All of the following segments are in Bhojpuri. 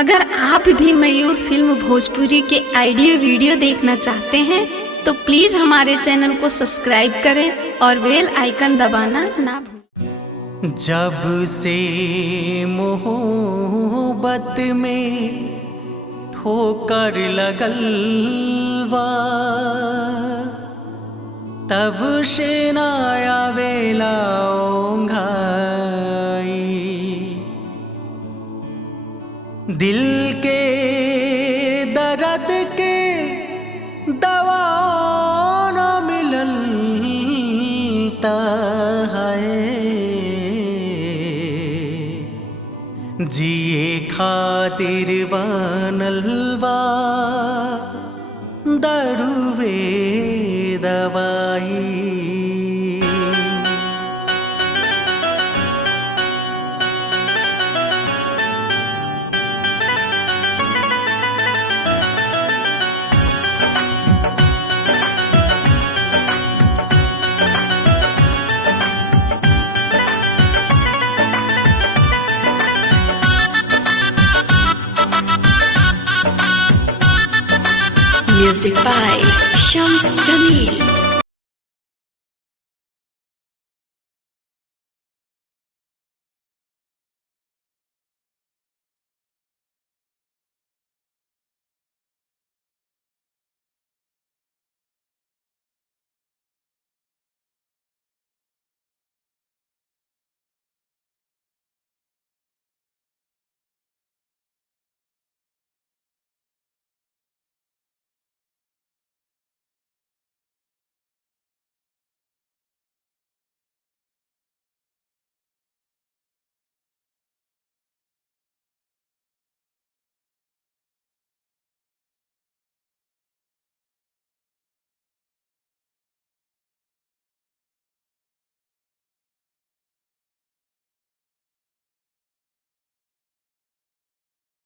अगर आप भी मयूर फिल्म भोजपुरी के ऑडियो वीडियो देखना चाहते हैं तो प्लीज़ हमारे चैनल को सब्सक्राइब करें और बेल आइकन दबाना ना भूलें। जब से मोहब्बत में ठोकर लगल बा तब से ना आवेला ओंघाई, दिल के दर्द के दवा न मिलल है, जिए खातिर बनल बा दरुवे दवाई। Music by Shams Jamil।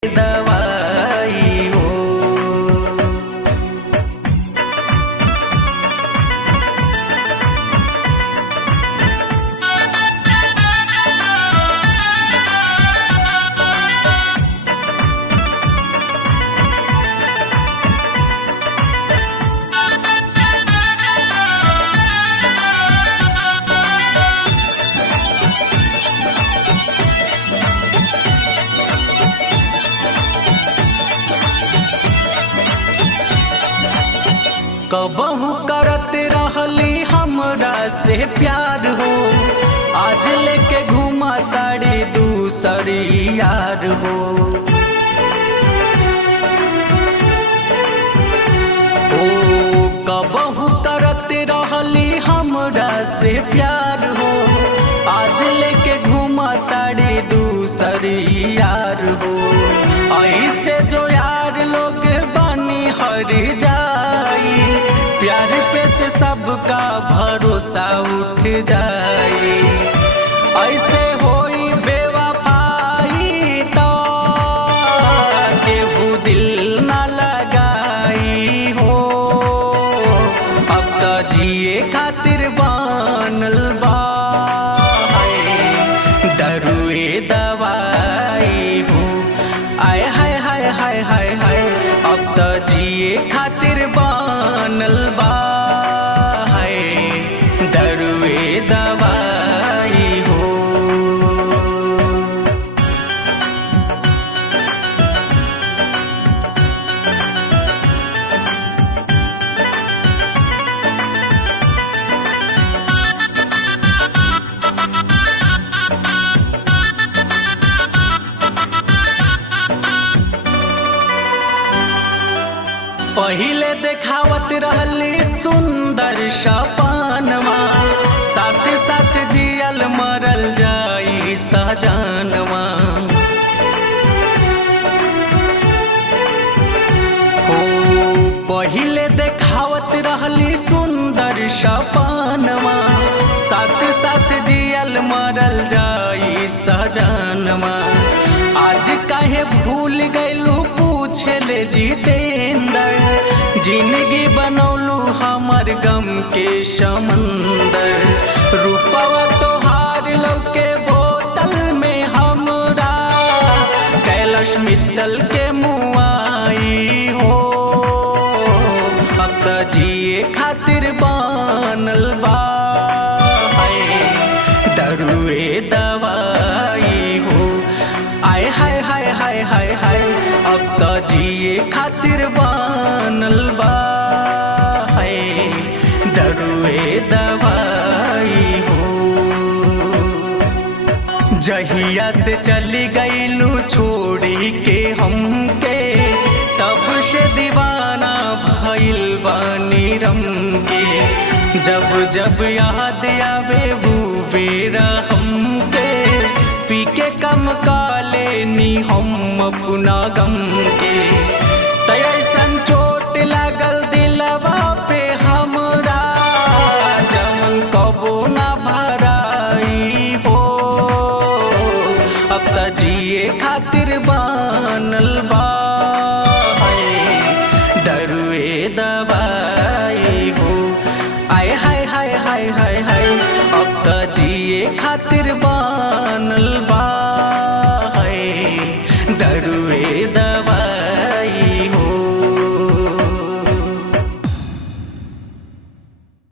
दवाई हो कबहू करत रहली हमरा से प्यार हो, आज लेके घूमा तारी दूसरी यार हो। ओ कबहू करत रहली हमरा से प्यार हो, आज लेके घूमा तारी दूसरी यार हो। ऐसे जो यार लोग बनी हर जाई, प्यार पे से सबका भरोसा उठ जाए। ऐसे होई बेवफाई तो केहू दिल न लगाई हो, अब तो जिए खातिर बनल बा दरुए दवाई हो। आय हाय हाय हाय हाय हाय, अब तो जिए खातिर बनल बा दरुए दवाई हो। पहिले देखावत रहली सुंदर सपनवा, साथ साथ जियल मरल जाई सजनवा। हो पहिले देखावत रहली सुंदर सपनवा, साथ साथ जियल मरल जाई सजनवा। आज काहे भूल गइलू पूछे ले जितेंद्र, जिंदगी बनौलू हमर गम के समंदर। रूपवा तोहार लौके बोतल में हमरा कैलाश मित्र चल के मुआई हो। अब त जिए खातिर बनल बा दरुए दवाई हो। आय हाय हाय हाय हाय हाय अब त जिए खातिर बनल बा दरुए दवाई हो। जहिया से चली गईलू छोड़ी के हमके तब से दीवाना भइल बानी रंगे। जब जब याद आवे वो बेरा हमके पी के कम काले नी हम अपना गम के।